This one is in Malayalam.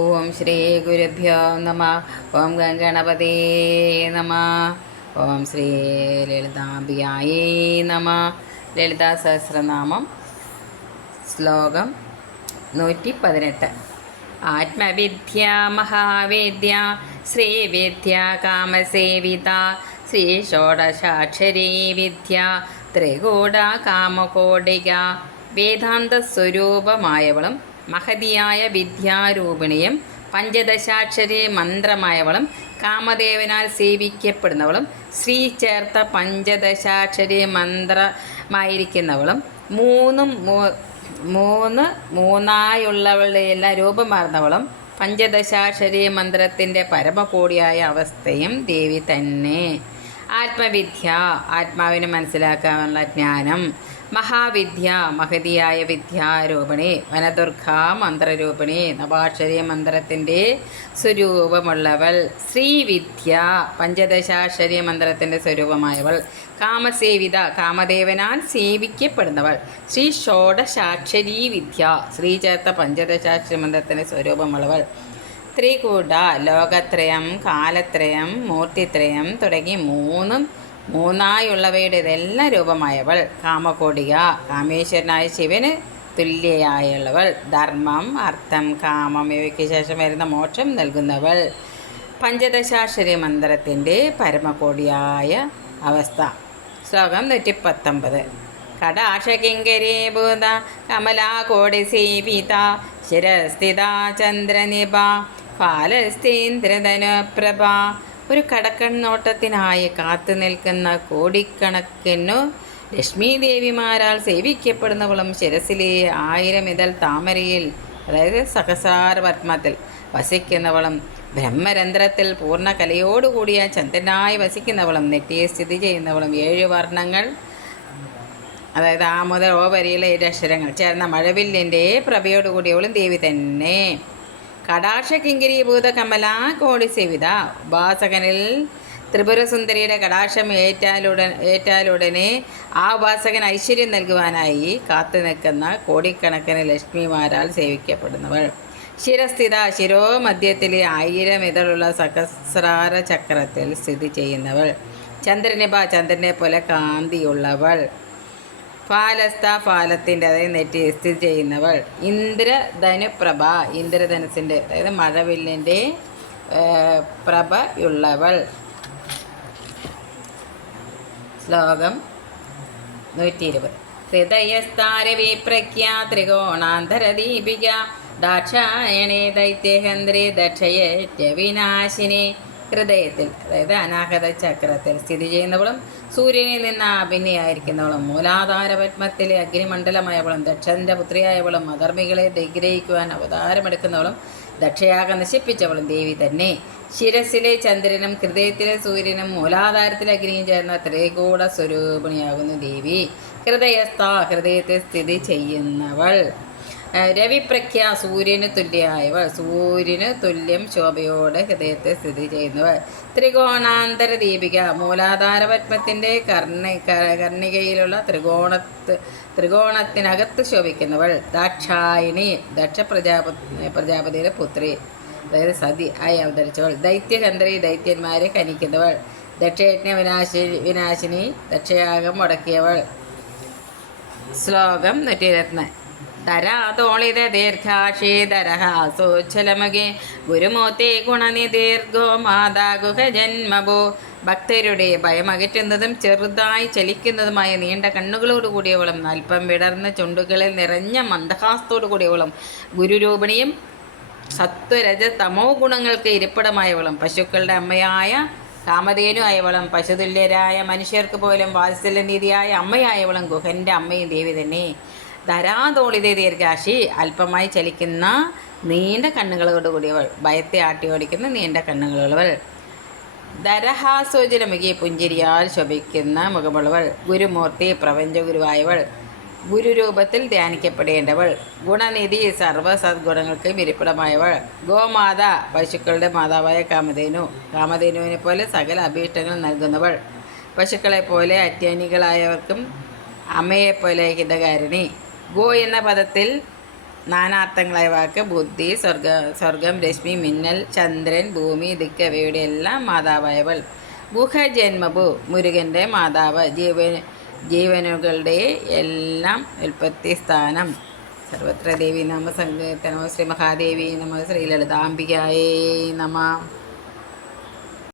ഓം ശ്രീ ഗുരുഭ്യോ നമ. ഓം ഗണപതേ നമ. ഓം ശ്രീ ലളിതാംബികായേ നമ. ലളിതാ സഹസ്രനാമം ശ്ലോകം 118. ആത്മവിദ്യ മഹാവേദ്യ ശ്രീവിദ്യ കാമസേവിത ശ്രീ ഷോഡശാക്ഷരീ വിദ്യ ത്രികൂട കാമകോടിക വേദാന്തസ്വരൂപമായവളും മഹതിയായ വിദ്യാരൂപിണിയും പഞ്ചദശാക്ഷരി മന്ത്രമായവളും കാമദേവനാൽ സേവിക്കപ്പെടുന്നവളും ശ്രീ ചേർത്ത പഞ്ചദശാക്ഷരി മന്ത്രമായിരിക്കുന്നവളും മൂന്നായുള്ളവളുടെ എല്ലാം രൂപമാർന്നവളും പഞ്ചദശാക്ഷരി മന്ത്രത്തിൻ്റെ പരമകോടിയായ അവസ്ഥയും ദേവി തന്നെ. ആത്മവിദ്യ, ആത്മാവിനെ മനസ്സിലാക്കാനുള്ള ജ്ഞാനം. മഹാവിദ്യ, മഹതിയായ വിദ്യാരൂപിണി. വനദുർഗ, മന്ത്രരൂപിണി, നവാക്ഷരി മന്ത്രത്തിൻ്റെ സ്വരൂപമുള്ളവൾ. ശ്രീവിദ്യ, പഞ്ചദശാക്ഷരി മന്ത്രത്തിൻ്റെ സ്വരൂപമായവൾ. കാമസേവിത, കാമദേവനാൽ സേവിക്കപ്പെടുന്നവൾ. ശ്രീ ഷോഡശാക്ഷരീ വിദ്യ, ശ്രീ ചേർത്ത പഞ്ചദശാക്ഷരി മന്ത്രത്തിൻ്റെ സ്വരൂപമുള്ളവൾ. ത്രികൂട, ലോകത്രയം, കാലത്രയം, മൂർത്തിത്രയം തുടങ്ങി മൂന്നായുള്ളവയുടെ ഇതെല്ലാം രൂപമായവൾ. കാമകോടിക, കാമേശ്വരനായ ശിവന് തുല്യയായുള്ളവൾ. ധർമ്മം, അർത്ഥം, കാമം ഇവയ്ക്ക് ശേഷം വരുന്ന മോക്ഷം നൽകുന്നവൾ. പഞ്ചദശാക്ഷരി മന്ത്രത്തിൻ്റെ പരമകോടിയായ അവസ്ഥ. ശ്ലോകം 119. കടാക്ഷകിങ്കരീഭൂത കമലാകോടി സേവിത ശിരസ്ഥിത ചന്ദ്രനിഭ ഫാലസ്തീന്ദ്രധനുപ്രഭ. ഒരു കടക്കണ്ണോട്ടത്തിനായി കാത്തു നിൽക്കുന്ന കോടിക്കണക്കിനു ലക്ഷ്മി ദേവിമാരാൽ സേവിക്കപ്പെടുന്നവളും ശിരസിലെ 1000 ഇതൾ താമരയിൽ, അതായത് സഹസ്രാര പത്മത്തിൽ വസിക്കുന്നവളും ബ്രഹ്മരന്ധ്രത്തിൽ പൂർണ്ണ കലയോടുകൂടിയ ചന്ദ്രനായി വസിക്കുന്നവളും നെറ്റിയെ സ്ഥിതി ചെയ്യുന്നവളും 7 വർണ്ണങ്ങൾ, അതായത് ആ മുതൽ ഓ വരിയിലെ 7 അക്ഷരങ്ങൾ ചേർന്ന മഴവില്ലിൻ്റെ പ്രഭയോടുകൂടിയവളും ദേവി തന്നെ. കടാക്ഷകിങ്കിരീഭൂത കമലാ കോടി സേവിത. ഉപാസകനിൽ ത്രിപുരസുന്ദരിയുടെ കടാക്ഷം ഏറ്റാലുടനെ ആ ഉപാസകൻ ഐശ്വര്യം നൽകുവാനായി കാത്തു നിൽക്കുന്ന കോടിക്കണക്കിന് ലക്ഷ്മിമാരാൽ സേവിക്കപ്പെടുന്നവൾ. ശിരസ്ഥിത, ശിരോമധ്യത്തിലെ 1000 ഇതളുള്ള സഹസ്രാര ചക്രത്തിൽ സ്ഥിതി ചെയ്യുന്നവൾ. ചന്ദ്രനിഭ, ചന്ദ്രനെ പോലെ കാന്തിയുള്ളവൾ. ഫാലസ്ഥ, ഫാലത്തിൻ്റെ, അതായത് നെറ്റി സ്ഥിതി ചെയ്യുന്നവൾ. ഇന്ദ്രധനുപ്രഭ, ഇന്ദ്രധനുസിൻ്റെ, അതായത് മഴവില്ലിൻ്റെ പ്രഭയുള്ളവൾ. ശ്ലോകം 120. ഹൃദയസ്ഥാരവിപ്രഖ്യ ത്രികോണാന്തരദീപിക ദാക്ഷായണേ ദൈത്യഹന്ത്രി ദക്ഷയേറ്റ വിനാശിനി. ഹൃദയത്തിൽ, അതായത് അനാഹത ചക്രത്തിൽ സ്ഥിതി ചെയ്യുന്നവളും സൂര്യനിൽ നിന്ന് അഭിനയായിരിക്കുന്നവളും മൂലാധാര പത്മത്തിലെ അഗ്നിമണ്ഡലമായവളും ദക്ഷൻ്റെ പുത്രിയായവളും അധർമ്മികളെ നിഗ്രഹിക്കുവാൻ അവതാരമെടുക്കുന്നവളും ദക്ഷയാഗം നശിപ്പിച്ചവളും ദേവി തന്നെ. ശിരസിലെ ചന്ദ്രനും ഹൃദയത്തിലെ സൂര്യനും മൂലാധാരത്തിലെ അഗ്നിയും ചേർന്ന ത്രികൂട സ്വരൂപിണിയാകുന്നു ദേവി. ഹൃദയസ്ഥ, ഹൃദയത്തെ സ്ഥിതി ചെയ്യുന്നവൾ. രവിപ്രഖ്യ, സൂര്യന് തുല്യമായവൾ, സൂര്യന് തുല്യം ശോഭയോടെ ഹൃദയത്തെ സ്ഥിതി ചെയ്യുന്നവൾ. ത്രികോണാന്തര ദീപിക, മൂലാധാര പത്മത്തിൻ്റെ കർണികയിലുള്ള ത്രികോണത്തിനകത്ത് ശോഭിക്കുന്നവൾ. ദാക്ഷായിണി, പ്രജാപതിയുടെ പുത്രി, അതായത് സതി ആയി അവതരിച്ചവൾ. ദൈത്യഹന്ത്രി, ദൈത്യന്മാരെ ഹനിക്കുന്നവൾ. ദക്ഷയജ്ഞ വിനാശിനി, ദക്ഷയാഗം മുടക്കിയവൾ. ശ്ലോകം 120. ധരാതോളിത ദീർഘാക്ഷീധരഹാസോച്ഛലമുഖേ ഗുരുമൂർത്തി ഗുണനിദീർഘോ മാതാ ഗുഹജന്മഭോ. ഭക്തരുടെ ഭയമകറ്റുന്നതും ചെറുതായി ചലിക്കുന്നതുമായ നീണ്ട കണ്ണുകളോട് കൂടിയവളും അല്പം വിടർന്ന ചുണ്ടുകളിൽ നിറഞ്ഞ മന്ദഹാസത്തോടു കൂടിയവളും ഗുരുരൂപിണിയും സത്വരജ തമോ ഗുണങ്ങൾക്ക് ഇരിപ്പിടമായവളും പശുക്കളുടെ അമ്മയായ കാമധേനു ആയവളും പശുതുല്യരായ മനുഷ്യർക്ക് പോലും വാത്സല്യനീതിയായ അമ്മയായവളും ഗുഹൻ്റെ അമ്മയും ദേവി തന്നെ. ധരാതോളിത ദീർഘാക്ഷി, അല്പമായി ചലിക്കുന്ന നീണ്ട കണ്ണുകളോട് കൂടിയവൾ, ഭയത്തെ ആട്ടിയോടിക്കുന്ന നീണ്ട കണ്ണുകളുള്ളവൾ. ധരഹാസോജനമുഖി, പുഞ്ചിരിയാൽ ശോഭിക്കുന്ന മുഖമുള്ളവൾ. ഗുരുമൂർത്തി, പ്രപഞ്ചഗുരുവായവൾ, ഗുരുരൂപത്തിൽ ധ്യാനിക്കപ്പെടേണ്ടവൾ. ഗുണനിധി, സർവ്വ സദ്ഗുണങ്ങൾക്കും ഇരിപ്പിടമായവൾ. ഗോമാത, പശുക്കളുടെ മാതാവായ കാമധേനു, കാമധേനുവിനെ പോലെ സകല അഭീഷ്ടങ്ങൾ നൽകുന്നവൾ. പശുക്കളെപ്പോലെ അജ്ഞാനികളായവർക്കും അമ്മയെപ്പോലെ ഹിതകാരിണി. ഗോ എന്ന പദത്തിൽ നാനാർത്ഥങ്ങളായ വാക്ക് ബുദ്ധി, സ്വർഗം, രശ്മി, മിന്നൽ, ചന്ദ്രൻ, ഭൂമി, ദിക്ക് അവയുടെ എല്ലാം മാതാവായവൾ. ഗുഹജന്മഭു മുരുകൻ്റെ മാതാവ്. ജീവനുകളുടെ എല്ലാം ഉൽപ്പത്തി സ്ഥാനം. സർവത്ര ദേവി നാമ സങ്കീർത്തനമോ. ശ്രീ മഹാദേവി നമ. ശ്രീ ലളിതാംബികായേ നമ.